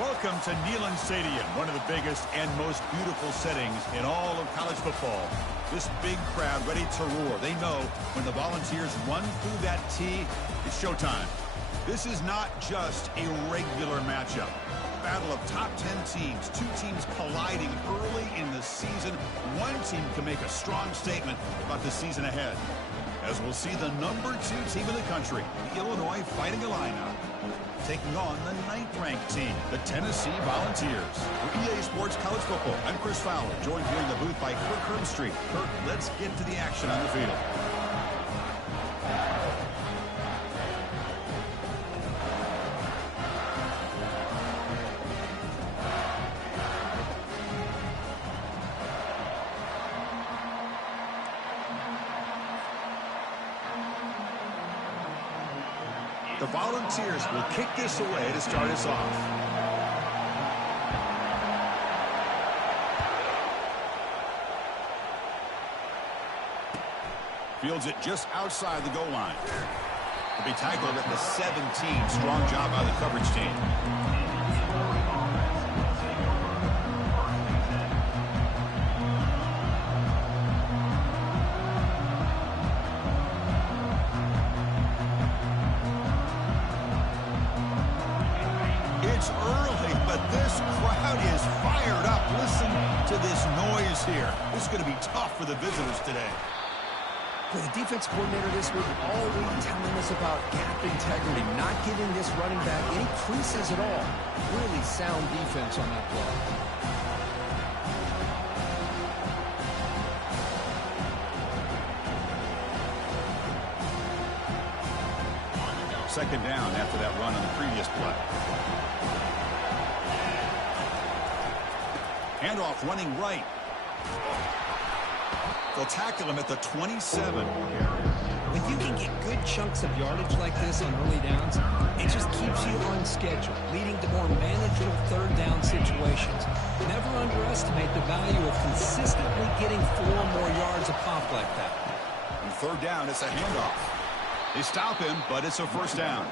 Welcome to Neyland Stadium, one of the biggest and most beautiful settings in all of college football. This big crowd ready to roar. They know when the Volunteers run through that tee, it's showtime. This is not just a regular matchup. Battle of top 10 teams, two teams colliding early in the season. One team can make a strong statement about the season ahead. As we'll see the number 2 team in the country, the Illinois Fighting Illini, taking on the 9th-ranked team, the Tennessee Volunteers. For EA Sports College Football, I'm Chris Fowler, joined here in the booth by Kirk Herbstreit. Kirk, let's get to the action on the field. The Volunteers will kick this away to start us off. Fields it just outside the goal line. He'll be tackled at the 17. Strong job by the coverage team. Early, but this crowd is fired up. Listen to this noise here. This is going to be tough for the visitors today. The defense coordinator this week already telling us about gap integrity, not giving this running back any creases at all. Really sound defense on that play. Second down after that run on the previous play. Handoff running right. They'll tackle him at the 27. When you can get good chunks of yardage like this on early downs, it just keeps you on schedule, leading to more manageable third down situations. Never underestimate the value of consistently getting 4 more yards a pop like that. On third down, it's a handoff. They stop him, but it's a first down.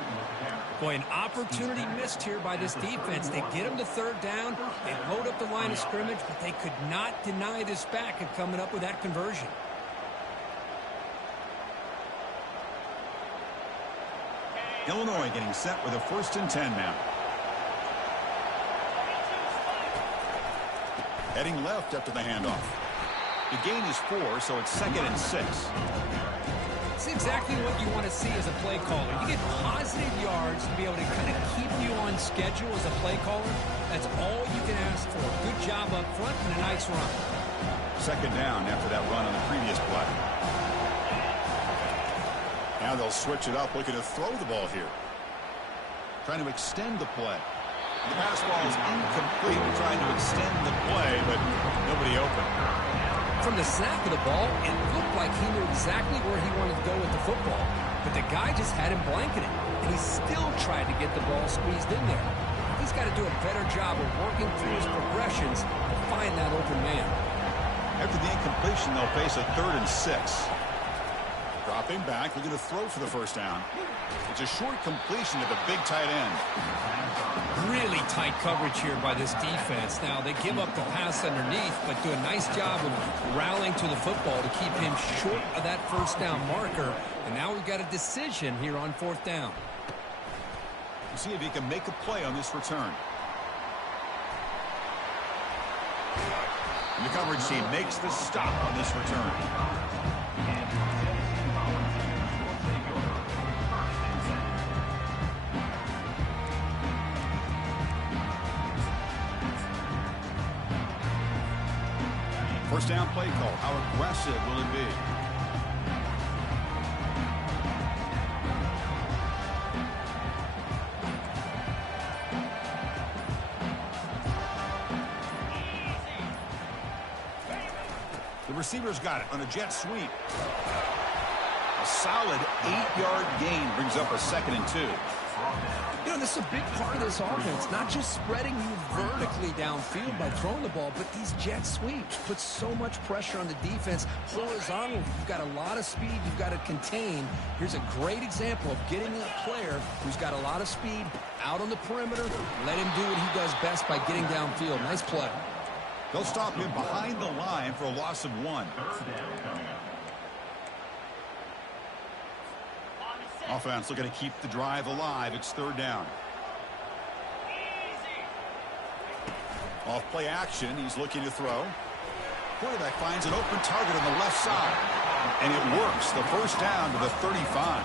Boy, an opportunity missed here by this defense. They get him to third down. They load up the line of scrimmage, but they could not deny this back and coming up with that conversion. Illinois getting set with a 1st and 10 now. Heading left after the handoff. The gain is 4, so it's 2nd and 6. It's exactly what you want to see as a play caller. You get positive yards to be able to kind of keep you on schedule as a play caller. That's all you can ask for. Good job up front and a nice run. Second down after that run on the previous play. Now they'll switch it up, looking to throw the ball here. Trying to extend the play. The pass ball is incomplete. Trying to extend the play, but nobody open. From the snap of the ball, it looked like he knew exactly where he wanted to go with the football. But the guy just had him blanketed, and he still tried to get the ball squeezed in there. He's got to do a better job of working through his progressions to find that open man. After the incompletion, they'll face a 3rd and 6. Dropping back, looking to throw for the first down. It's a short completion to the big tight end. Really tight coverage here by this defense. Now, they give up the pass underneath, but do a nice job of rallying to the football to keep him short of that first down marker. And now we've got a decision here on 4th down. We'll see if he can make a play on this return. And the coverage team makes the stop on this return. First down play call. How aggressive will it be? The receiver's got it on a jet sweep. A solid 8-yard gain brings up a 2nd and 2. You know, this is a big part of this offense. Not just spreading you vertically downfield by throwing the ball, but these jet sweeps put so much pressure on the defense horizontal. You've got a lot of speed you've got to contain. Here's a great example of getting a player who's got a lot of speed out on the perimeter. Let him do what he does best by getting downfield. Nice play. They'll stop him behind the line for a loss of 1. Offense looking to keep the drive alive. It's 3rd down. Off play action. He's looking to throw. Quarterback finds an open target on the left side. And it works. The first down to the 35.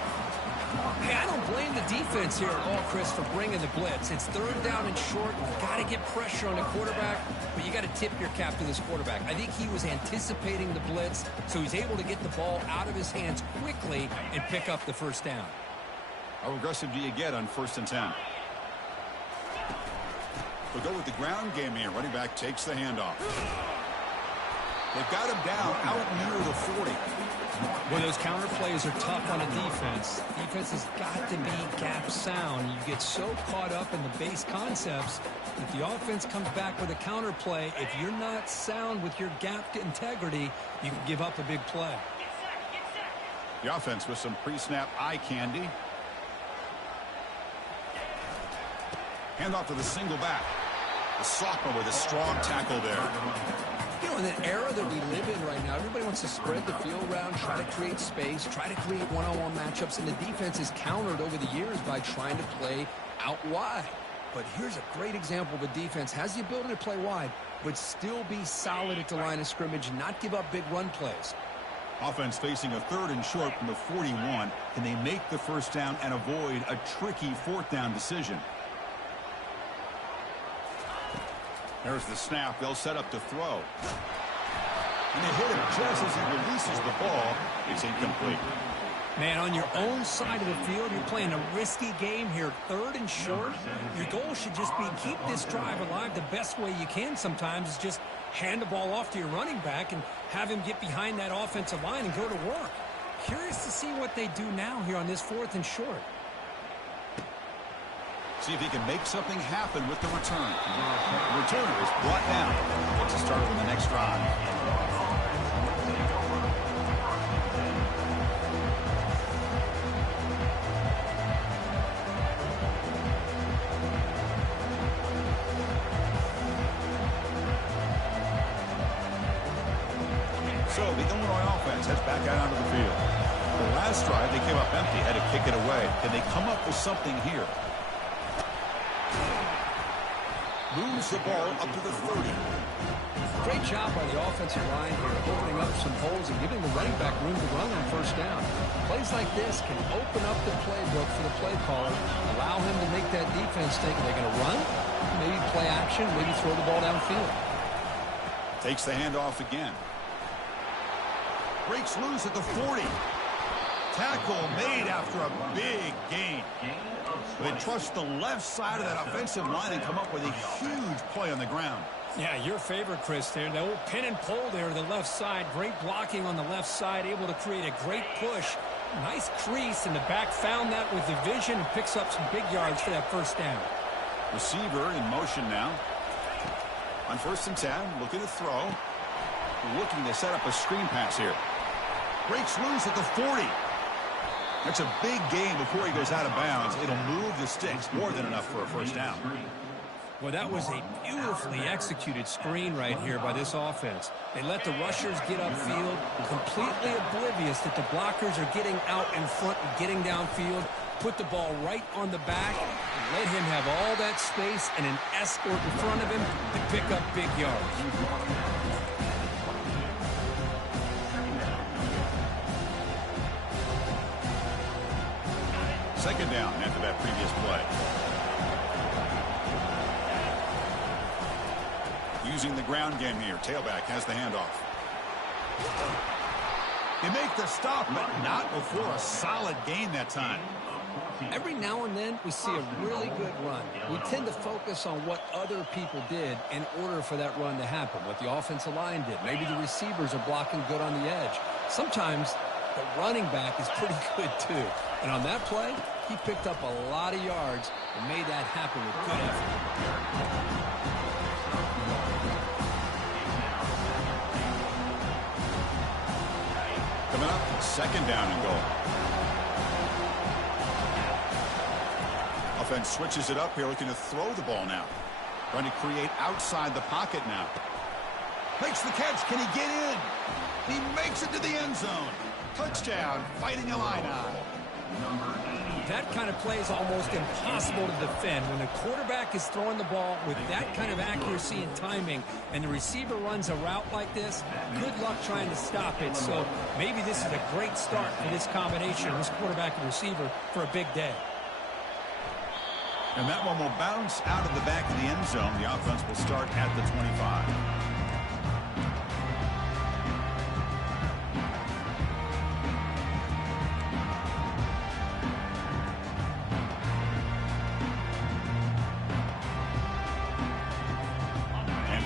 Hey, I don't blame the defense here at all, Chris, for bringing the blitz. It's 3rd down and short. You've got to get pressure on the quarterback, but you got to tip your cap to this quarterback. I think he was anticipating the blitz, so he's able to get the ball out of his hands quickly and pick up the first down. How aggressive do you get on 1st and 10? We'll go with the ground game here. Running back takes the handoff. They've got him down out near the 40. When those counter plays are tough on a defense, defense has got to be gap sound. You get so caught up in the base concepts that the offense comes back with a counter play. If you're not sound with your gap integrity, you can give up a big play. The offense with some pre-snap eye candy. Handoff to the single back. The sophomore with a strong tackle there. You know, in the era that we live in right now, everybody wants to spread the field around, try to create space, try to create one-on-one matchups, and the defense is countered over the years by trying to play out wide. But here's a great example of a defense has the ability to play wide, but still be solid at the line of scrimmage and not give up big run plays. Offense facing a 3rd and short from the 41. Can they make the first down and avoid a tricky 4th down decision? There's the snap. They'll set up to throw. And they hit him just as he releases the ball. It's incomplete. Man, on your own side of the field, you're playing a risky game here. 3rd and short. Your goal should just be keep this drive alive the best way you can sometimes is just hand the ball off to your running back and have him get behind that offensive line and go to work. Curious to see what they do now here on this 4th and short. See if he can make something happen with the return. The returner is brought down. What's to start on the next drive? So the Illinois offense heads back out onto the field. The last drive, they came up empty, had to kick it away. Can they come up with something here? Moves the ball up to the 30. Great job by the offensive line here, opening up some holes and giving the running back room to run on 1st down. Plays like this can open up the playbook for the play caller, allow him to make that defense think, are they going to run? Maybe play action, maybe throw the ball downfield. Takes the handoff again. Breaks loose at the 40. Tackle made after a big gain. They trust the left side of that offensive line and come up with a huge play on the ground. Yeah, your favorite, Chris, there. The old pin and pull there to the left side. Great blocking on the left side, able to create a great push. Nice crease, and the back found that with the vision and picks up some big yards for that first down. Receiver in motion now. On 1st and 10, looking to throw. Looking to set up a screen pass here. Breaks loose at the 40. That's a big gain before he goes out of bounds. It'll move the sticks more than enough for a first down. Well, that was a beautifully executed screen right here by this offense. They let the rushers get upfield, completely oblivious that the blockers are getting out in front and getting downfield. Put the ball right on the back, let him have all that space and an escort in front of him to pick up big yards. Second down after that previous play. Using the ground game here. Tailback has the handoff. They make the stop, but not before a solid gain that time. Every now and then we see a really good run. We tend to focus on what other people did in order for that run to happen, what the offensive line did. Maybe the receivers are blocking good on the edge. Sometimes the running back is pretty good too. And on that play, He picked up a lot of yards and made that happen with good effort. Coming up, second down and goal. Offense switches it up here, looking to throw the ball now. Trying to create outside the pocket now. Makes the catch. Can he get in? He makes it to the end zone. Touchdown, Fighting Illini. That kind of play is almost impossible to defend. When the quarterback is throwing the ball with that kind of accuracy and timing, and the receiver runs a route like this, good luck trying to stop it. So maybe this is a great start for this combination, this quarterback and receiver, for a big day. And that one will bounce out of the back of the end zone. The offense will start at the 25.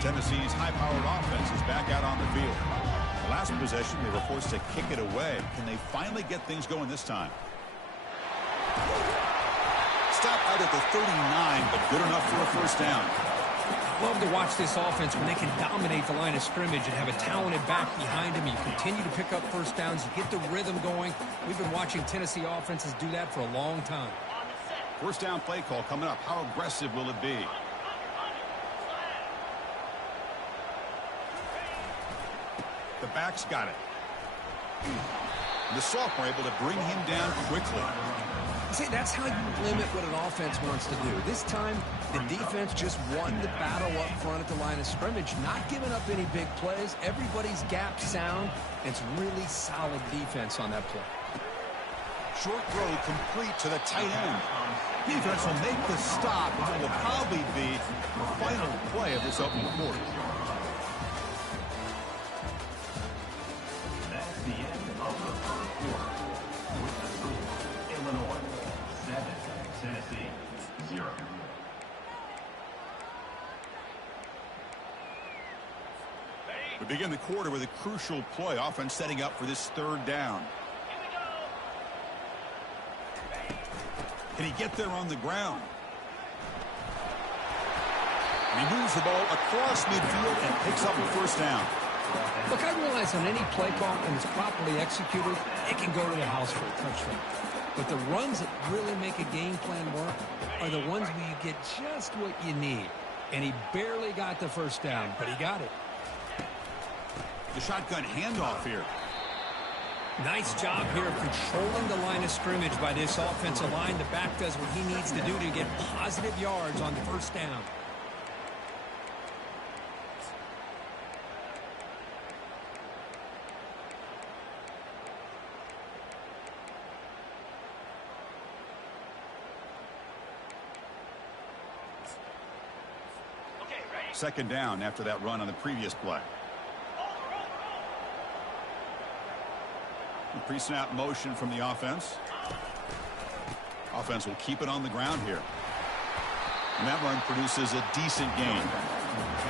Tennessee's high-powered offense is back out on the field. The last possession, they were forced to kick it away. Can they finally get things going this time? Stop out at the 39, but good enough for a first down. Love to watch this offense when they can dominate the line of scrimmage and have a talented back behind them. You continue to pick up first downs. You get the rhythm going. We've been watching Tennessee offenses do that for a long time. First down play call coming up. How aggressive will it be? The back's got it. The sophomore able to bring him down quickly. See, that's how you limit what an offense wants to do. This time, the defense just won the battle up front at the line of scrimmage, not giving up any big plays. Everybody's gap sound. It's really solid defense on that play. Short throw complete to the tight end. Defense will make the stop, and it will probably be the final play of this opening quarter. We begin the quarter with a crucial play. Offense setting up for this third down. Can he get there on the ground? And he moves the ball across midfield and picks up a first down. Look, I realize on any play call, when it's properly executed, it can go to the house for a touchdown. But the runs that really make a game plan work are the ones where you get just what you need. And he barely got the first down, but he got it. The shotgun handoff here. Nice job here of controlling the line of scrimmage by this offensive line. The back does what he needs to do to get positive yards on the first down. Second down after that run on the previous play. Pre-snap motion from the offense. Offense will keep it on the ground here. And that run produces a decent gain.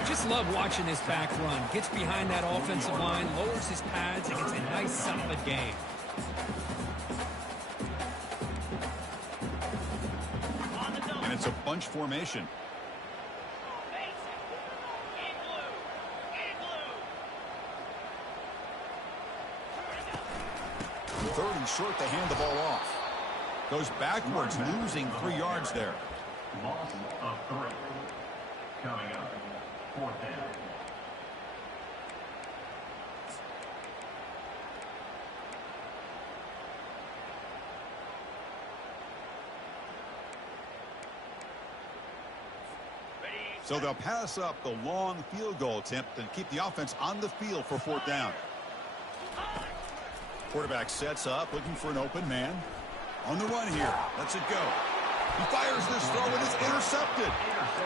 Just love watching this back run. Gets behind that offensive line, lowers his pads, and gets a nice solid gain. And it's a bunch formation. Third and short, they hand the ball off. Goes backwards, losing 3 yards there. Loss of 3. Coming up, fourth down. So they'll pass up the long field goal attempt and keep the offense on the field for fourth down. Quarterback sets up, looking for an open man. On the run here. Lets it go. He fires this throw and it's intercepted.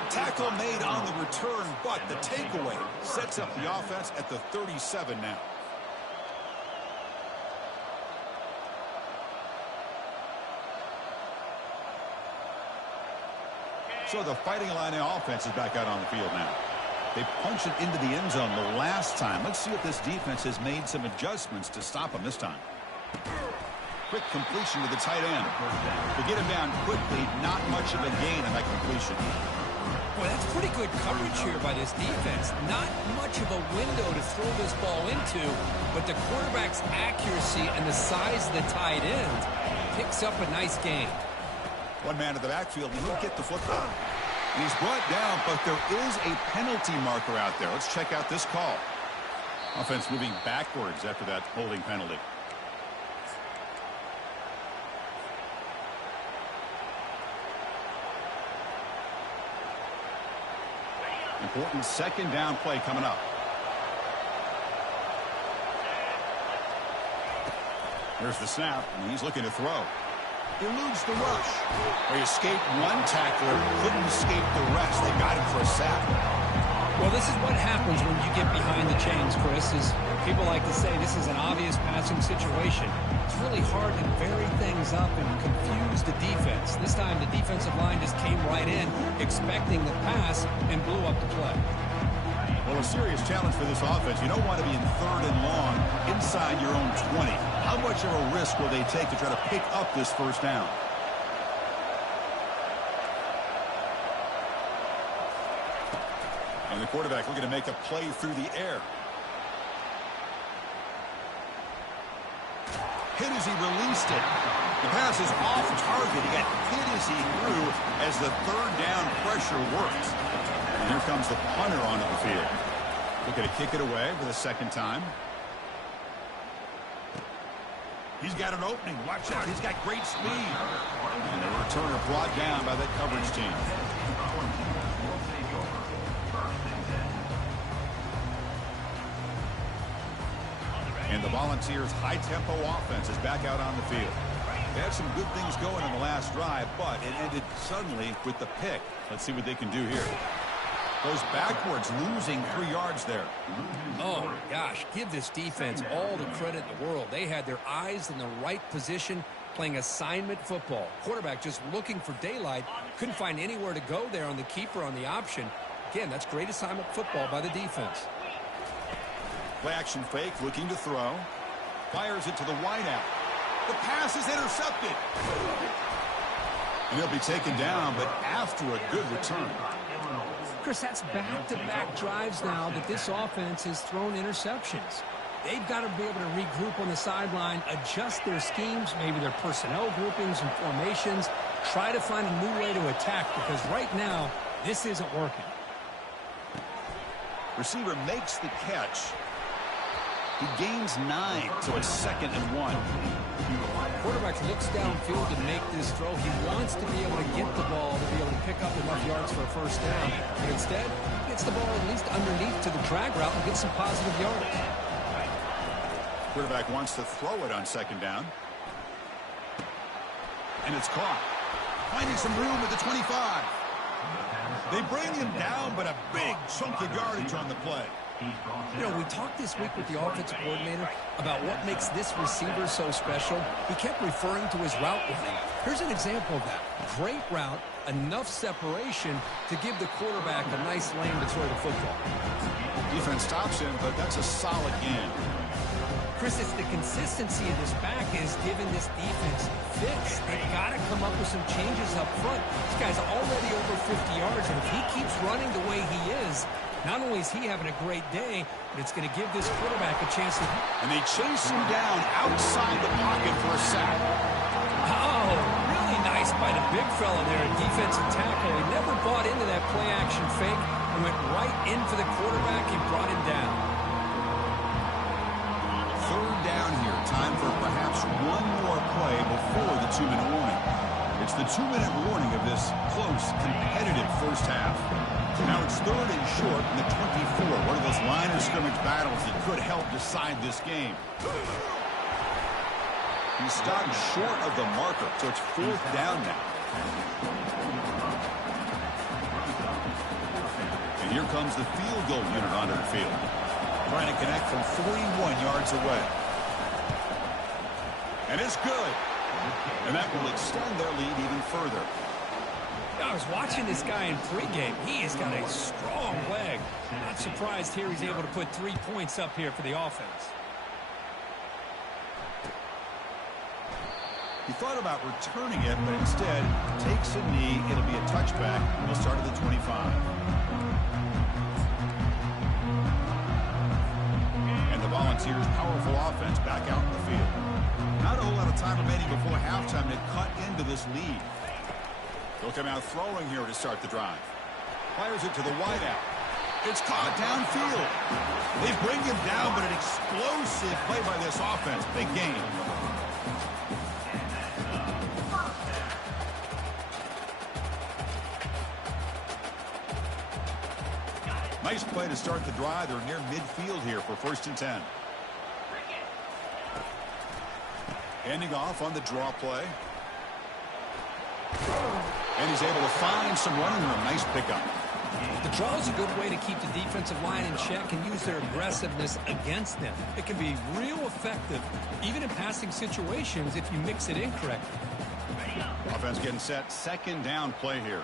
Tackle made on the return, but the takeaway sets up the offense at the 37 now. So the Fighting Illini offense is back out on the field now. They punched it into the end zone the last time. Let's see if this defense has made some adjustments to stop them this time. quick completion to the tight end. To get him down quickly, not much of a gain on that completion. Boy, that's pretty good coverage here by this defense. Not much of a window to throw this ball into, but the quarterback's accuracy and the size of the tight end picks up a nice gain. One man in the backfield, and he'll get the football. And he's brought down, but there is a penalty marker out there. Let's check out this call. Offense moving backwards after that holding penalty. Important second down play coming up. Here's the snap, and he's looking to throw. Eludes the rush. He escaped one tackler, couldn't escape the rest. They got him for a sack. Well, this is what happens when you get behind the chains, Chris. Is people like to say this is an obvious passing situation. It's really hard to vary things up and confuse the defense. This time the defensive line just came right in, expecting the pass, and blew up the play. Well, a serious challenge for this offense. You don't want to be in 3rd and long inside your own 20. How much of a risk will they take to try to pick up this first down? And the quarterback looking to make a play through the air. Hit as he released it. The pass is off target. He got hit as he threw as the 3rd down pressure works. And here comes the punter onto the field. Looking to kick it away for the second time. He's got an opening. Watch out. He's got great speed. And the returner brought down by that coverage team. And the Volunteers' high-tempo offense is back out on the field. They had some good things going on the last drive, but it ended suddenly with the pick. Let's see what they can do here. Goes backwards, losing 3 yards there. Oh, gosh, give this defense all the credit in the world. They had their eyes in the right position, playing assignment football. Quarterback just looking for daylight. Couldn't find anywhere to go there on the keeper on the option. Again, that's great assignment football by the defense. Play action fake, looking to throw. Fires it to the wideout. The pass is intercepted. And he'll be taken down, but after a good return. Chris, that's back-to-back drives now that this offense has thrown interceptions. They've got to be able to regroup on the sideline, adjust their schemes, maybe their personnel groupings and formations, try to find a new way to attack, because right now, this isn't working. Receiver makes the catch. He gains 9, so it's 2nd and 1. Quarterback looks downfield to make this throw. He wants to be able to get the ball to be able to pick up enough yards for a first down. But instead, he gets the ball at least underneath to the drag route and gets some positive yardage. Quarterback wants to throw it on 2nd down. And it's caught. Finding some room at the 25. They bring him down, but a big chunk of yardage on the play. You know, we talked this week with the offensive coordinator about what makes this receiver so special. He kept referring to his route running. Here's an example of that. Great route, enough separation to give the quarterback a nice lane to throw the football. Defense stops him, but that's a solid gain. Chris, it's the consistency of this back is giving this defense fits. They've got to come up with some changes up front. This guy's already over 50 yards, and if he keeps running the way he is, not only is he having a great day, but it's going to give this quarterback a chance to... And they chase him down outside the pocket for a sack. Oh, really nice by the big fella there at defensive tackle. He never bought into that play-action fake and went right in for the quarterback and brought him down. 3rd down here. Time for perhaps one more play before the 2-minute warning. It's the 2-minute warning of this close, competitive first half. Now it's 3rd and short in the 24. One of those line of scrimmage battles that could help decide this game. He stopped short of the marker, so it's 4th down now. And here comes the field goal unit onto the field. Trying to connect from 41 yards away. And it's good. And that will extend their lead even further. I was watching this guy in pregame. He has got a strong leg. Not surprised here he's able to put 3 points up here for the offense. He thought about returning it, but instead takes a knee. It'll be a touchback. He'll start at the 25. And the Volunteers' powerful offense back out in the field. Not a whole lot of time remaining before halftime to cut into this lead. They'll come out throwing here to start the drive. Fires it to the wideout. It's caught downfield. They bring him down, but an explosive play by this offense. Big game. Nice play to start the drive. They're near midfield here for 1st and 10. Handing off on the draw play. And he's able to find some running room. Nice pickup. The draw is a good way to keep the defensive line in check and use their aggressiveness against them. It can be real effective, even in passing situations, if you mix it in correctly. Offense getting set. 2nd down play here.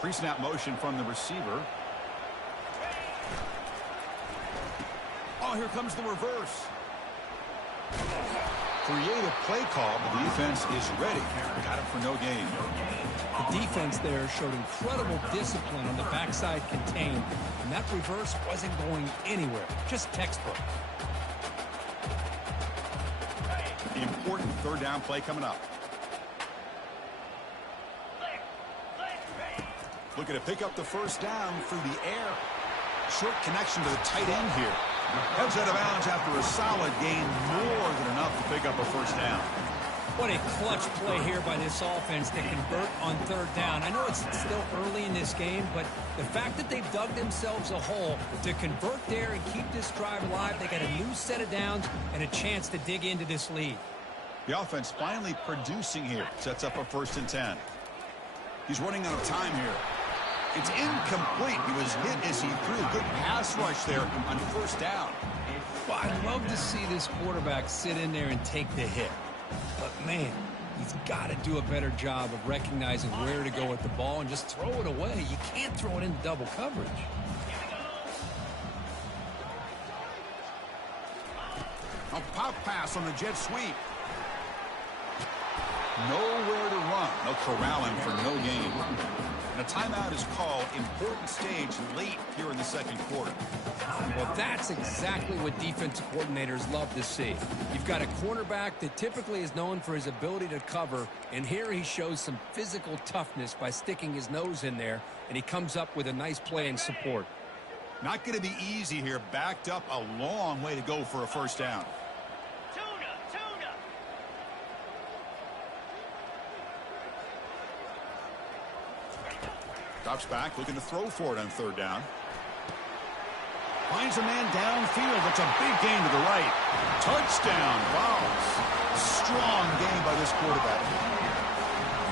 Pre-snap motion from the receiver. Oh, here comes the reverse. Creative play call, but the defense is ready. Got it for no gain. The defense there showed incredible discipline on the backside contained, and that reverse wasn't going anywhere. Just textbook. The important 3rd down play coming up. Looking to pick up the 1st down through the air. Short connection to the tight end here. Heads out of bounds after a solid gain, more than enough to pick up a 1st down. What a clutch play here by this offense to convert on 3rd down. I know it's still early in this game, but the fact that they've dug themselves a hole to convert there and keep this drive alive, they got a new set of downs and a chance to dig into this lead. The offense finally producing here. Sets up a 1st and 10. He's running out of time here. It's incomplete. He was hit as he threw a good pass rush there on 1st down. Well, I'd love to see this quarterback sit in there and take the hit. But, man, he's got to do a better job of recognizing where to go with the ball and just throw it away. You can't throw it into double coverage. A pop pass on the jet sweep. Nowhere to run. They'll corral him for no gain. And a timeout is called. Important stage late here in the 2nd quarter. Well, that's exactly what defensive coordinators love to see. You've got a cornerback that typically is known for his ability to cover, and here he shows some physical toughness by sticking his nose in there, and he comes up with a nice play in support. Not going to be easy here. Backed up a long way to go for a 1st down. Drops back, looking to throw for it on 3rd down. Finds a man downfield. That's a big gain to the right. Touchdown. Wow. Strong game by this quarterback.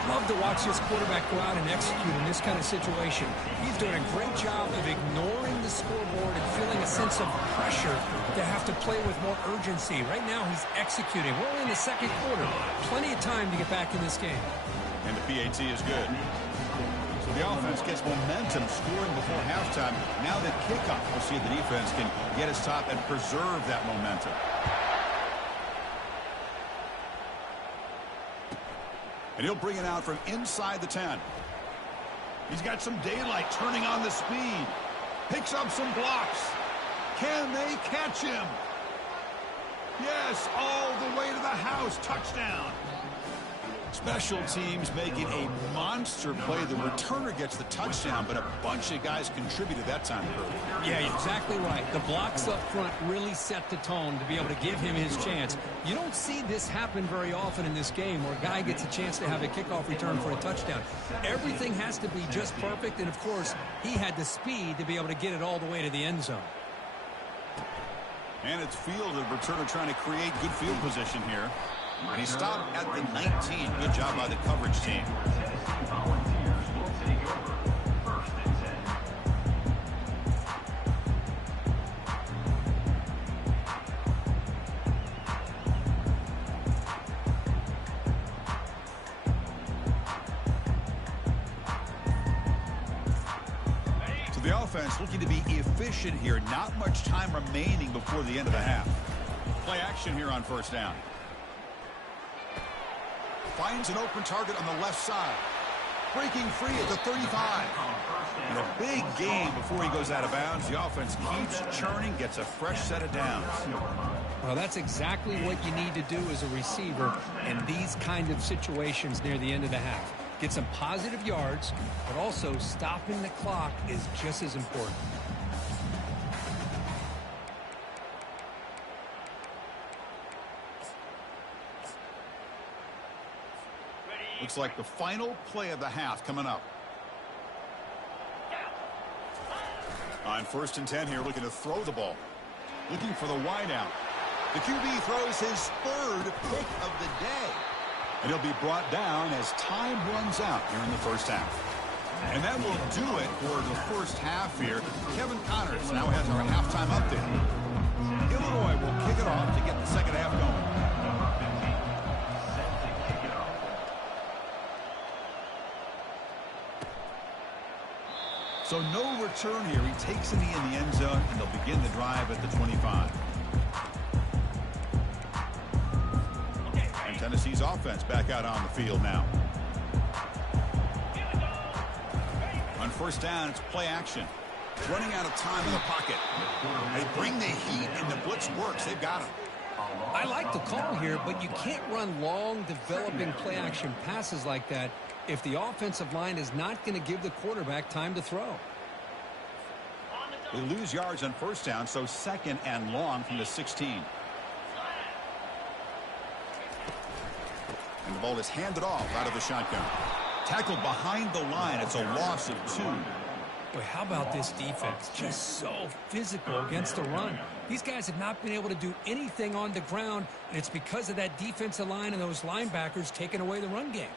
Love to watch this quarterback go out and execute in this kind of situation. He's doing a great job of ignoring the scoreboard and feeling a sense of pressure to have to play with more urgency. Right now, he's executing. We're only in the 2nd quarter. Plenty of time to get back in this game. And the PAT is good. So the offense gets momentum scoring before halftime. Now the kickoff. We'll see if the defense can get his top and preserve that momentum. And he'll bring it out from inside the 10. He's got some daylight, turning on the speed. Picks up some blocks. Can they catch him? Yes, all the way to the house. Touchdown. Special teams making a monster play. The returner gets the touchdown, but a bunch of guys contributed that time. Yeah, you're exactly right. The blocks up front really set the tone to be able to give him his chance. You don't see this happen very often in this game where a guy gets a chance to have a kickoff return for a touchdown. Everything has to be just perfect, and of course, he had the speed to be able to get it all the way to the end zone. And it's fielded. Returner trying to create good field position here. And he stopped at the 19. Good job by the coverage team. So the offense looking to be efficient here. Not much time remaining before the end of the half. Play action here on 1st down. Finds an open target on the left side. Breaking free at the 35. And a big game before he goes out of bounds. The offense keeps churning, gets a fresh set of downs. Well, that's exactly what you need to do as a receiver in these kind of situations near the end of the half. Get some positive yards, but also stopping the clock is just as important. Looks like the final play of the half coming up. On 1st and 10 here, looking to throw the ball. Looking for the wide out. The QB throws his 3rd pick of the day. And he'll be brought down as time runs out here in the first half. And that will do it for the first half here. Kevin Connors now has our halftime update. Illinois will kick it off to get the second half going. So no return here. He takes in the end zone, and they'll begin the drive at the 25. And Tennessee's offense back out on the field now. On 1st down, it's play action. Running out of time in the pocket. They bring the heat, and the blitz works. They've got him. I like the call here, but you can't run long, developing play-action passes like that if the offensive line is not going to give the quarterback time to throw. They lose yards on 1st down, so 2nd and long from the 16. And the ball is handed off out of the shotgun. Tackled behind the line. It's a loss of 2. Boy, how about this defense? Just so physical against the run. These guys have not been able to do anything on the ground, and it's because of that defensive line and those linebackers taking away the run game.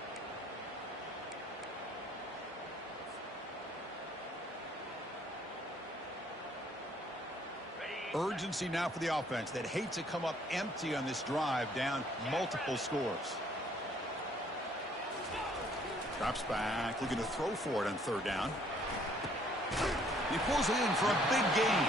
Urgency now for the offense. They'd hate to come up empty on this drive, down multiple scores. Drops back, looking to throw for it on 3rd down. He pulls it in for a big gain.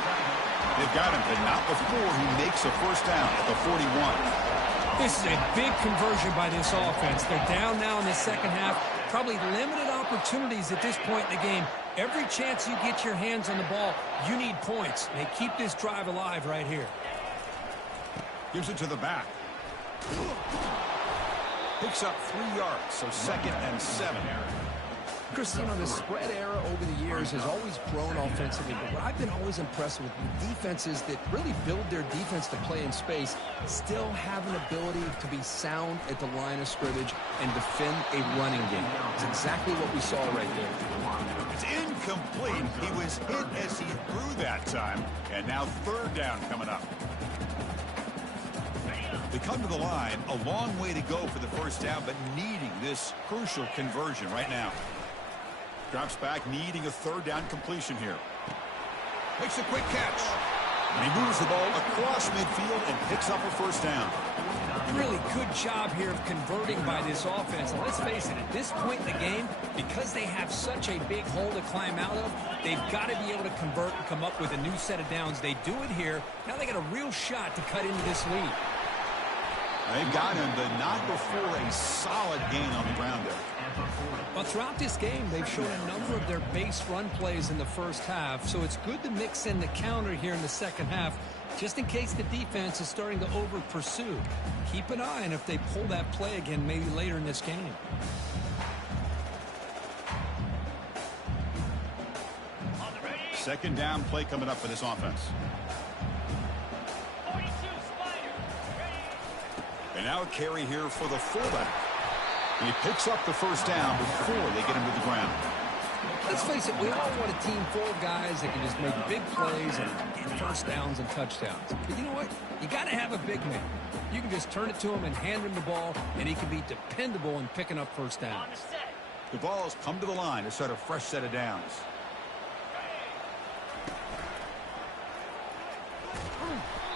They've got him, but not before he makes a 1st down at the 41. This is a big conversion by this offense. They're down now in the second half. Probably limited opportunities at this point in the game. Every chance you get your hands on the ball, you need points. They keep this drive alive right here. Gives it to the back. Picks up 3 yards, so 2nd and 7. Chris, you know, the spread era over the years has always grown offensively, but what I've been always impressed with defenses that really build their defense to play in space still have an ability to be sound at the line of scrimmage and defend a running game. It's exactly what we saw right there. It's incomplete. He was hit as he threw that time, and now 3rd down coming up. They come to the line, a long way to go for the 1st down, but needing this crucial conversion right now. Drops back, needing a 3rd down completion here. Makes a quick catch. And he moves the ball across midfield and picks up a 1st down. Really good job here of converting by this offense. And let's face it, at this point in the game, because they have such a big hole to climb out of, they've got to be able to convert and come up with a new set of downs. They do it here. Now they got a real shot to cut into this lead. They've got him, but not before a solid gain on the ground there. Well, throughout this game, they've shown a number of their base run plays in the first half, so it's good to mix in the counter here in the second half, just in case the defense is starting to over-pursue. Keep an eye on if they pull that play again maybe later in this game. Second down play coming up for this offense. And now a carry here for the fullback. And he picks up the 1st down before they get him to the ground. Let's face it, we all want a team full of guys that can just make big plays and get 1st downs and touchdowns. But you know what? You got to have a big man. You can just turn it to him and hand him the ball, and he can be dependable in picking up 1st downs. The ball's come to the line to start a fresh set of downs.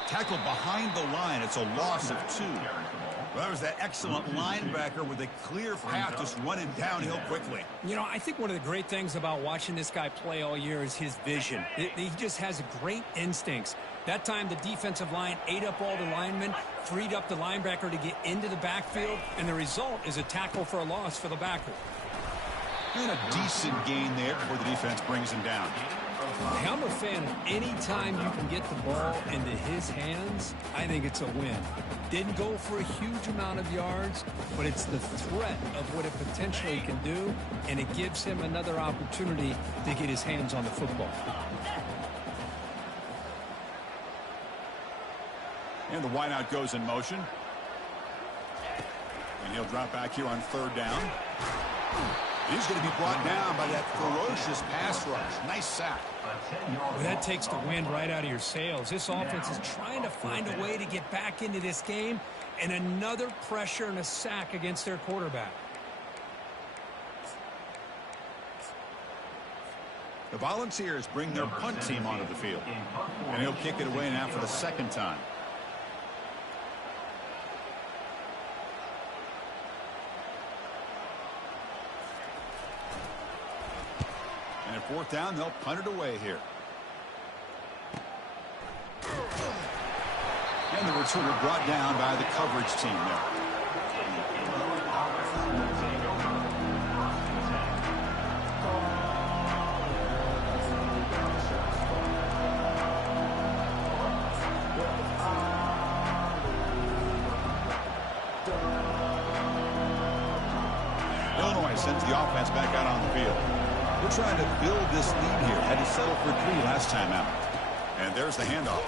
Tackled behind the line. It's a loss of 2. Well, that was that excellent linebacker with a clear path just running downhill quickly. You know, I think one of the great things about watching this guy play all year is his vision. He just has great instincts. That time, the defensive line ate up all the linemen, freed up the linebacker to get into the backfield, and the result is a tackle for a loss for the backer. And a decent gain there before the defense brings him down. Hey, I'm a fan of any time you can get the ball into his hands, I think it's a win. Didn't go for a huge amount of yards, but it's the threat of what it potentially can do, and it gives him another opportunity to get his hands on the football. And the wideout goes in motion. And he'll drop back here on 3rd down. He's going to be brought down by that ferocious pass rush. Nice sack. Well, that takes the wind right out of your sails. This offense is trying to find a way to get back into this game, and another pressure and a sack against their quarterback. The Volunteers bring their punt team onto the field. And he'll kick it away now for the 2nd time. And at 4th down, they'll punt it away here. And the returner brought down by the coverage team there. Illinois sends the offense back out on the field. We're trying to build this lead here. Had to settle for 3 last time out. And there's the handoff.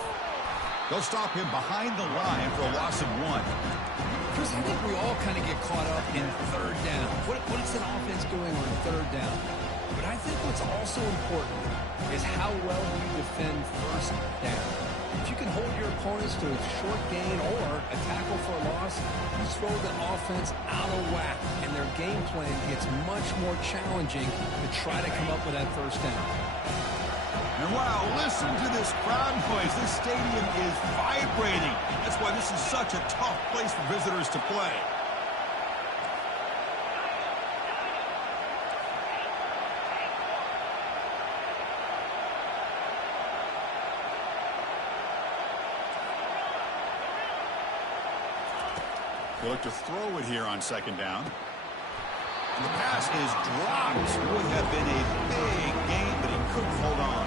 They'll stop him behind the line for a loss of 1. Chris, I think we all kind of get caught up in 3rd down. What is an offense doing on 3rd down? But I think what's also important is how well you defend 1st down. If you can hold your opponents to a short gain or a tackle for a loss, you throw the offense out of whack, and their game plan gets much more challenging to try to come up with that 1st down. And wow, listen to this crowd noise. This stadium is vibrating. That's why this is such a tough place for visitors to play. They look to throw it here on 2nd down. And the pass is dropped. Would have been a big gain, but he couldn't hold on.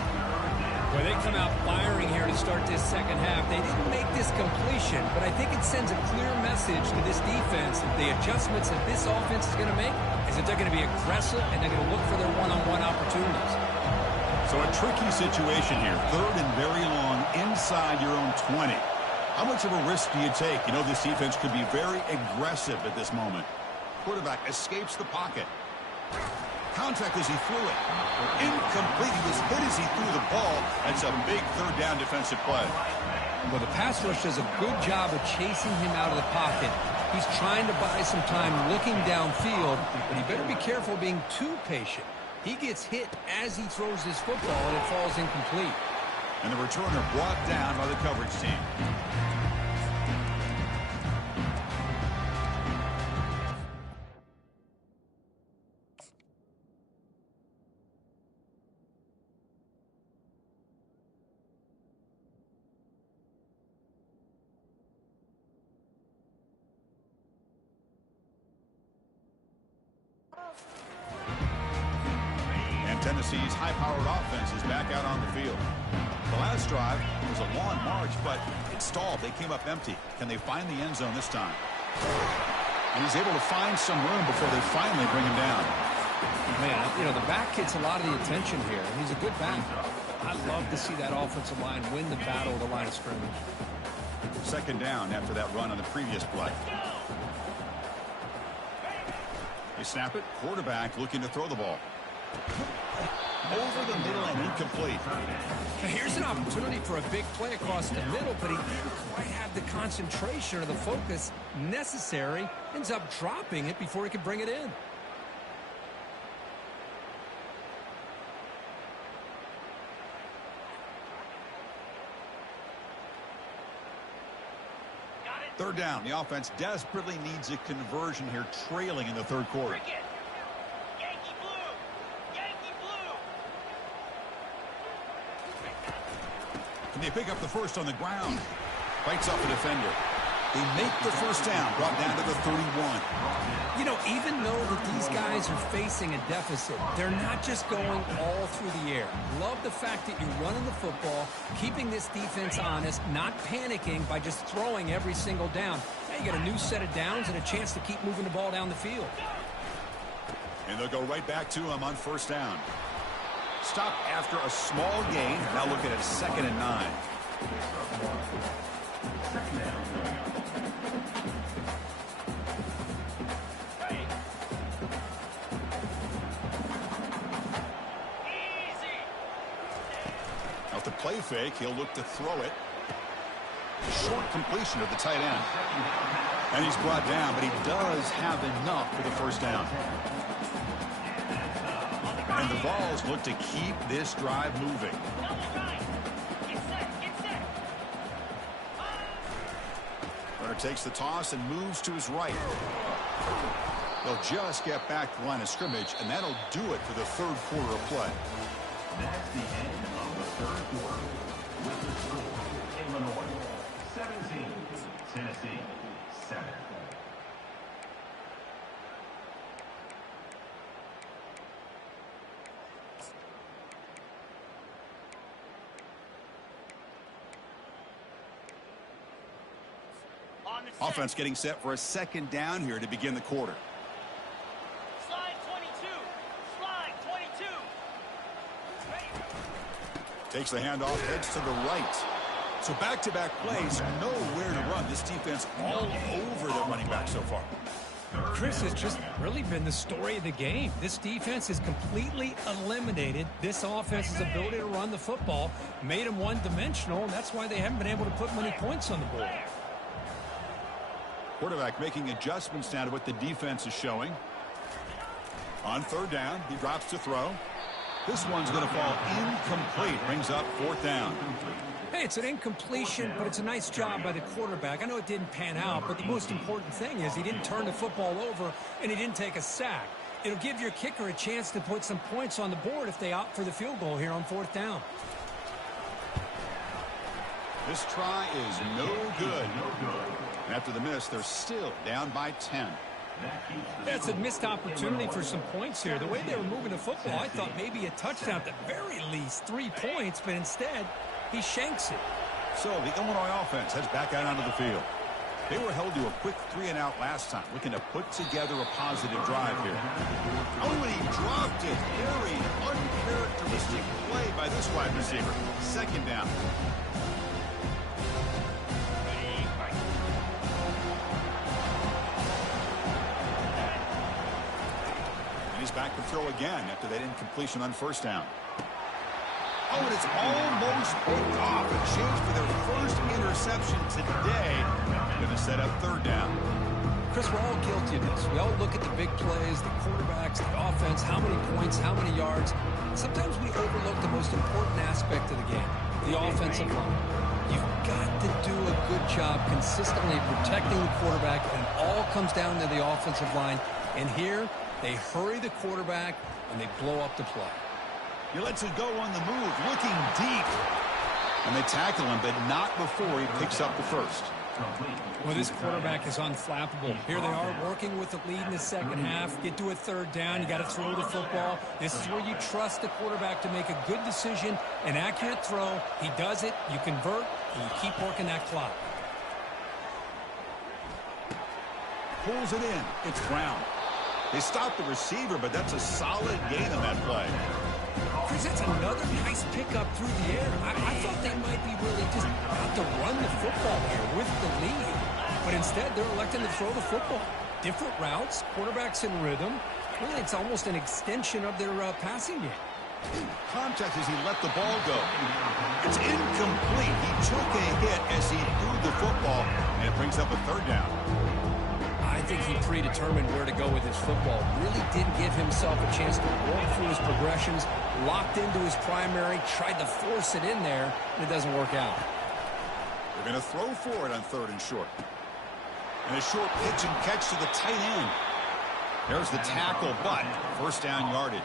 Well, they come out firing here to start this 2nd half. They didn't make this completion, but I think it sends a clear message to this defense that the adjustments that this offense is going to make is that they're going to be aggressive and they're going to look for their one-on-one opportunities. So a tricky situation here. 3rd and very long inside your own 20. How much of a risk do you take? You know, this defense could be very aggressive at this moment. Quarterback escapes the pocket. Contact as he threw it. Incomplete. He was hit as he threw the ball. That's a big 3rd down defensive play. Well, the pass rush does a good job of chasing him out of the pocket. He's trying to buy some time looking downfield, but he better be careful being too patient. He gets hit as he throws his football, and it falls incomplete. And the returner brought down by the coverage team. Tennessee's high-powered offense is back out on the field. The last drive was a long march, but it stalled. They came up empty. Can they find the end zone this time? And he's able to find some room before they finally bring him down. Man, you know, the back gets a lot of the attention here. He's a good back. I'd love to see that offensive line win the battle of the line of scrimmage. 2nd down after that run on the previous play. They snap it. Quarterback looking to throw the ball. Over the middle and incomplete. Now here's an opportunity for a big play across the middle, but he didn't quite have the concentration or the focus necessary. Ends up dropping it before he could bring it in. Third down. The offense desperately needs a conversion here, trailing in the third quarter. Yankee blue! Yankee blue! Can they pick up the first on the ground? Fights off a defender. They make the first down, brought down to the 31. You know, even though that these guys are facing a deficit, they're not just going all through the air. Love the fact that you're running the football, keeping this defense honest, not panicking by just throwing every single down. Now you got a new set of downs and a chance to keep moving the ball down the field. And they'll go right back to him on first down. Stop after a small gain. Now looking at 2nd and 9. With the play fake, he'll look to throw it. Short completion of the tight end. And he's brought down, but he does have enough for the first down. And the Vols look to keep this drive moving. Runner takes the toss and moves to his right. They'll just get back to the line of scrimmage, and that'll do it for the third quarter of play. That's the end of the third quarter. With the score, Illinois 17, Tennessee 7. Offense getting set for a second down here to begin the quarter. Slide 22! Slide 22! Takes the handoff, heads to the right. So back-to-back plays, nowhere to run. This defense all over the running back so far. Chris, has just really been the story of the game. This defense has completely eliminated this offense's ability to run the football, made them one-dimensional, and that's why they haven't been able to put many points on the board. Quarterback making adjustments now to what the defense is showing. On third down, he drops to throw. This one's going to fall incomplete. Brings up fourth down. Hey, it's an incompletion, but it's a nice job by the quarterback. I know it didn't pan out, but the most important thing is he didn't turn the football over and he didn't take a sack. It'll give your kicker a chance to put some points on the board if they opt for the field goal here on fourth down. This try is no good. And after the miss, they're still down by 10. That's a missed opportunity for some points here. The way they were moving the football, I thought maybe a touchdown, at the very least 3 points, but instead he shanks it. So the Illinois offense heads back out onto the field. They were held to a quick 3-and-out last time, looking to put together a positive drive here. Oh, and he dropped it. Very uncharacteristic play by this wide receiver. Second down. He's back to throw again after that incompletion on first down. Oh, and it's almost picked off. A chance for their first interception today. Going to set up third down. Chris, we're all guilty of this. We all look at the big plays, the quarterbacks, the offense, how many points, how many yards. Sometimes we overlook the most important aspect of the game, the offensive line. You've got to do a good job consistently protecting the quarterback, and it all comes down to the offensive line. And here, they hurry the quarterback, and they blow up the play. He lets it go on the move, looking deep. And they tackle him, but not before he picks up the first. Well, this quarterback is unflappable. Here they are working with the lead in the second half. Get to a third down. You got to throw the football. This is where you trust the quarterback to make a good decision, an accurate throw. He does it. You convert, and you keep working that clock. Pulls it in. It's Brown. They stopped the receiver, but that's a solid gain on that play. Chris, that's another nice pickup through the air. I thought they might be really just out to run the football here with the lead. But instead, they're electing to throw the football. Different routes, quarterbacks in rhythm. Really, it's almost an extension of their passing game. Contact as he let the ball go. It's incomplete. He took a hit as he threw the football, and it brings up a third down. I think he predetermined where to go with his football. Really didn't give himself a chance to work through his progressions, locked into his primary, tried to force it in there, and it doesn't work out. They're going to throw for it on third and short. And a short pitch and catch to the tight end. There's the tackle, but first down yardage.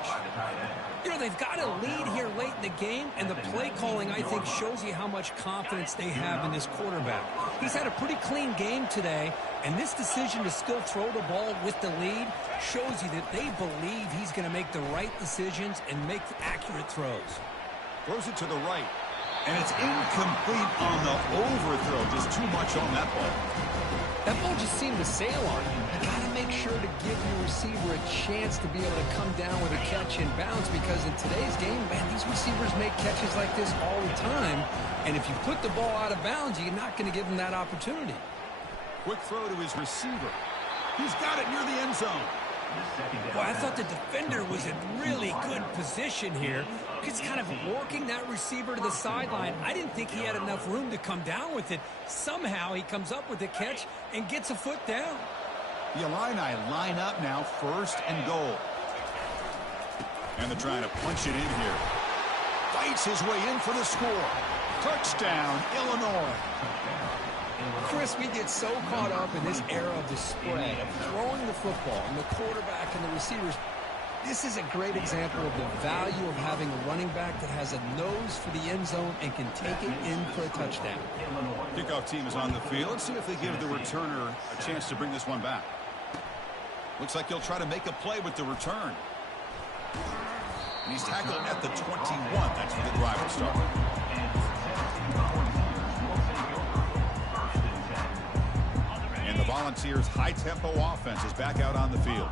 You know, they've got a lead here late in the game, and the play calling, I think, shows you how much confidence they have in this quarterback. He's had a pretty clean game today, and this decision to still throw the ball with the lead shows you that they believe he's going to make the right decisions and make accurate throws. Throws it to the right, and it's incomplete on the overthrow. Just too much on that ball. That ball just seemed to sail on him. You got to make sure to give your receiver a chance to be able to come down with a catch and bounce, because in today's game, man, these receivers make catches like this all the time. And if you put the ball out of bounds, you're not going to give them that opportunity. Quick throw to his receiver. He's got it near the end zone. Well, I thought the defender was in really good position here. He's kind of working that receiver to the sideline. I didn't think he had enough room to come down with it. Somehow he comes up with the catch and gets a foot down. The Illini line up now, first and goal. And they're trying to punch it in here. Fights his way in for the score. Touchdown, Illinois. Chris, we get so caught up in this era of the spread, of throwing the football, and the quarterback and the receivers. This is a great example of the value of having a running back that has a nose for the end zone and can take it in for a touchdown. Kickoff team is on the field. Let's see if they give the returner a chance to bring this one back. Looks like he'll try to make a play with the return. And he's tackled at the 21. That's where the drive will start. And the Volunteers' high-tempo offense is back out on the field.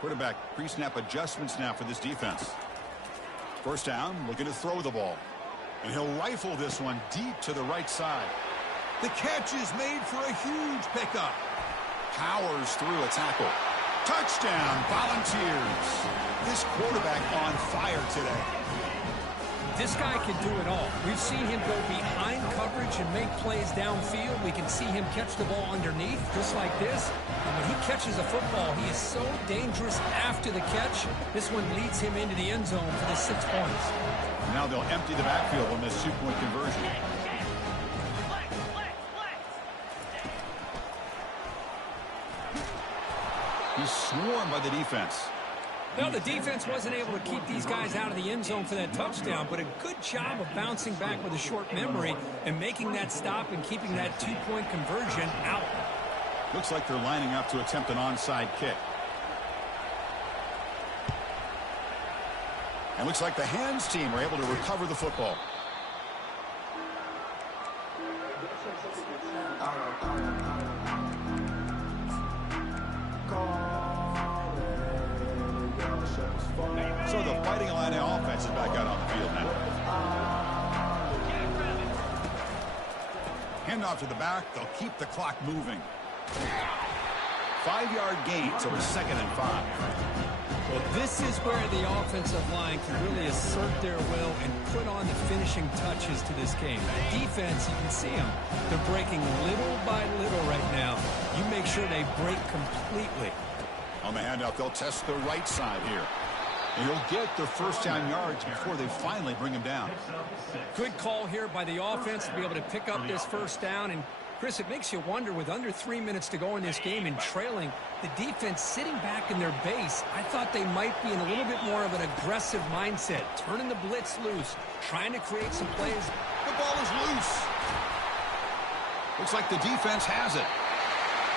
Quarterback pre-snap adjustments now for this defense. First down, looking to throw the ball. And he'll rifle this one deep to the right side. The catch is made for a huge pickup. Powers through a tackle. Touchdown, Volunteers. This quarterback on fire today. This guy can do it all. We've seen him go behind coverage and make plays downfield. We can see him catch the ball underneath, just like this. And when he catches a football, he is so dangerous after the catch. This one leads him into the end zone for the 6 points. Now they'll empty the backfield on this 2-point conversion. He's swarmed by the defense. Well, the defense wasn't able to keep these guys out of the end zone for that touchdown, but a good job of bouncing back with a short memory and making that stop and keeping that 2-point conversion out. Looks like they're lining up to attempt an onside kick. And looks like the hands team are able to recover the football. So the Fighting Illini offense is back out on the field now. Handoff to the back. They'll keep the clock moving. 5-yard gain, so it's 2nd and 5. Well, this is where the offensive line can really assert their will and put on the finishing touches to this game. The defense, you can see them. They're breaking little by little right now. You make sure they break completely. On the handoff, they'll test the right side here. And he'll get the first down yards before they finally bring him down. Good call here by the offense to be able to pick up this first down. And, Chris, it makes you wonder, with under 3 minutes to go in this game and trailing, the defense sitting back in their base, I thought they might be in a little bit more of an aggressive mindset, turning the blitz loose, trying to create some plays. The ball is loose. Looks like the defense has it.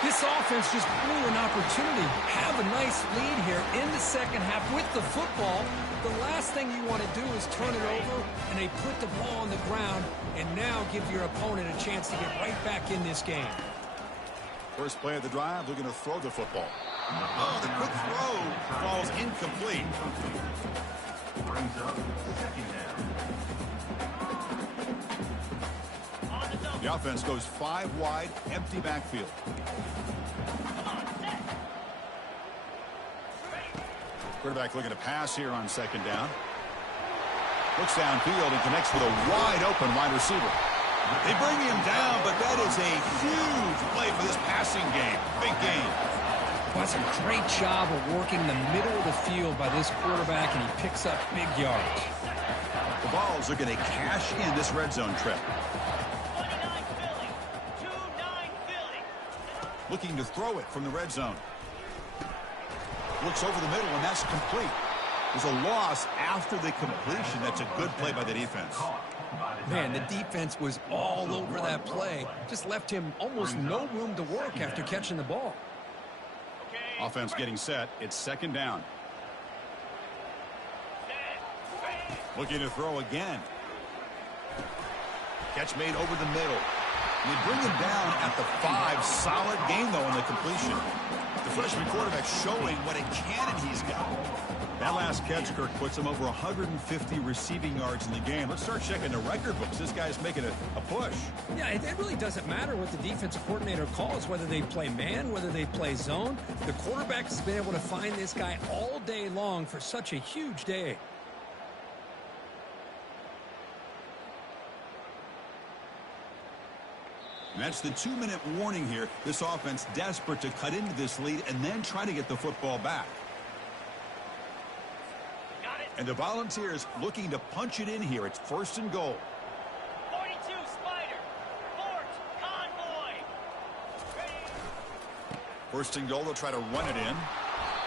This offense just blew an opportunity. Have a nice lead here in the second half with the football. The last thing you want to do is turn it over, and they put the ball on the ground and now give your opponent a chance to get right back in this game. First play of the drive, looking to throw the football. Oh, the quick throw falls incomplete. Brings up 2nd down. The offense goes 5 wide, empty backfield. Quarterback looking to pass here on 2nd down. Looks downfield and connects with a wide open wide receiver. They bring him down, but that is a huge play for this passing game. Big game. Well, that's a great job of working the middle of the field by this quarterback, and he picks up big yards. The Vols are going to cash in this red zone trip. 29 Philly. 2-9 Philly. Looking to throw it from the red zone. Looks over the middle, and that's complete. There's a loss after the completion. That's a good play by the defense. Man, the defense was all over that play. Just left him almost no room to work after catching the ball. Okay. Offense getting set. It's second down. Looking to throw again. Catch made over the middle. They bring him down at the 5. Solid game, though, in the completion. The freshman quarterback showing what a cannon he's got. That last catch, Kirk, puts him over 150 receiving yards in the game. Let's start checking the record books. This guy's making a push. Yeah, it really doesn't matter what the defensive coordinator calls, whether they play man, whether they play zone. The quarterback has been able to find this guy all day long for such a huge day. And that's the 2-minute warning here. This offense desperate to cut into this lead and then try to get the football back. Got it. And the Volunteers looking to punch it in here. It's first and goal. 42 Spider. Fort Convoy. Ready. First and goal, they'll try to run it in.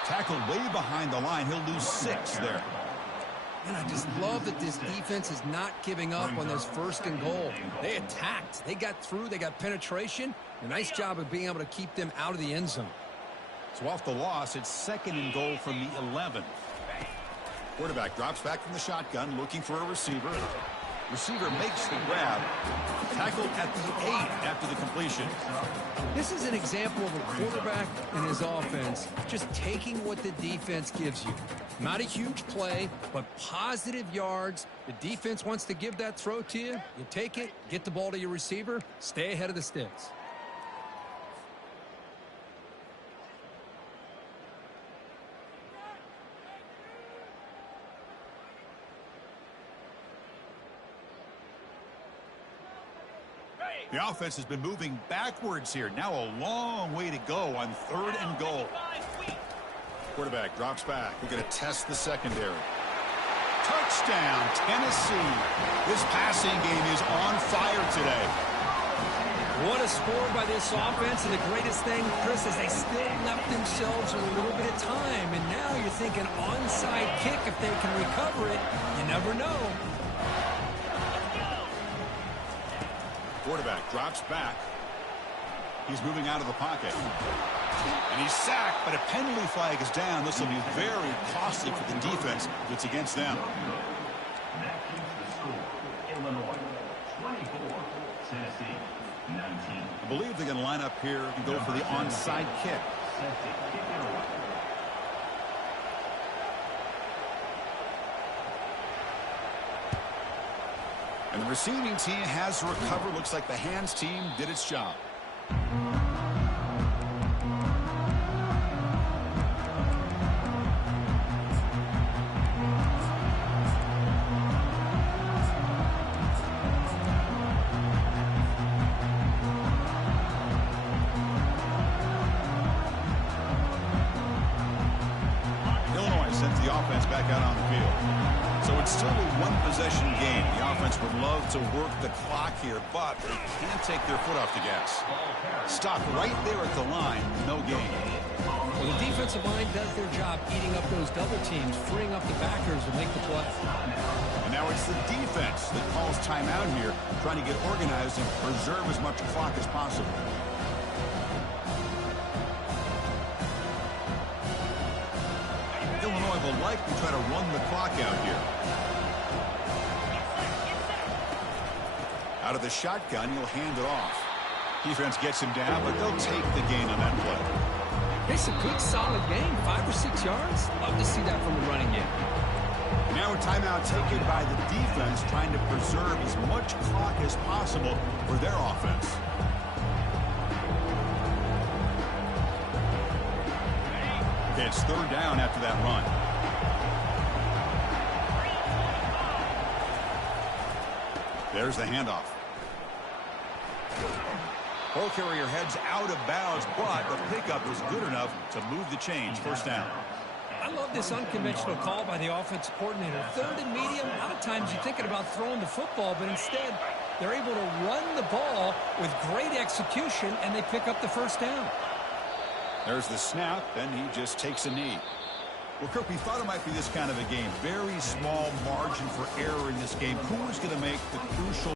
Tackled way behind the line. He'll lose 6 there. And I just love that this defense is not giving up on this first and goal. They attacked. They got through. They got penetration. A nice job of being able to keep them out of the end zone. So off the loss, it's second and goal from the 11. Quarterback drops back from the shotgun, looking for a receiver. Receiver makes the grab. Tackled at the 8 after the completion. This is an example of a quarterback and his offense just taking what the defense gives you. Not a huge play, but positive yards. The defense wants to give that throw to you. You take it, get the ball to your receiver, stay ahead of the sticks. The offense has been moving backwards here. Now a long way to go on third and goal. Quarterback drops back. We're going to test the secondary. Touchdown, Tennessee. This passing game is on fire today. What a score by this offense, and the greatest thing, Chris, is they still left themselves with a little bit of time, and now you're thinking onside kick if they can recover it. You never know. Quarterback drops back. He's moving out of the pocket. And he's sacked, but a penalty flag is down. This will be very costly for the defense if it's against them. That keeps the score. Illinois 24, Tennessee 19. I believe they're going to line up here and go for the onside kick. Set to kick it away. And the receiving team has to recover. Looks like the hands team did its job. Illinois sends the offense back out on the field. So it's still a one-possession game. The offense would love to work the clock here, but they can't take their foot off the gas. Stop right there at the line, no gain. Well, the defensive line does their job eating up those double teams, freeing up the backers to make the play. And now it's the defense that calls timeout here, trying to get organized and preserve as much clock as possible. Illinois will likely try to run the clock out here. Out of the shotgun, he'll hand it off. Defense gets him down, but they'll take the gain on that play. It's a good, solid game, 5 or 6 yards. Love to see that from the running game. Now a timeout taken by the defense, trying to preserve as much clock as possible for their offense. Okay, it's third down after that run. There's the handoff. Ball carrier heads out of bounds, but the pickup was good enough to move the chains. First down. I love this unconventional call by the offense coordinator. Third and medium, a lot of times you're thinking about throwing the football, but instead they're able to run the ball with great execution, and they pick up the first down. There's the snap, and he just takes a knee. Well, Kirk, we thought it might be this kind of a game. Very small margin for error in this game. Who was going to make the crucial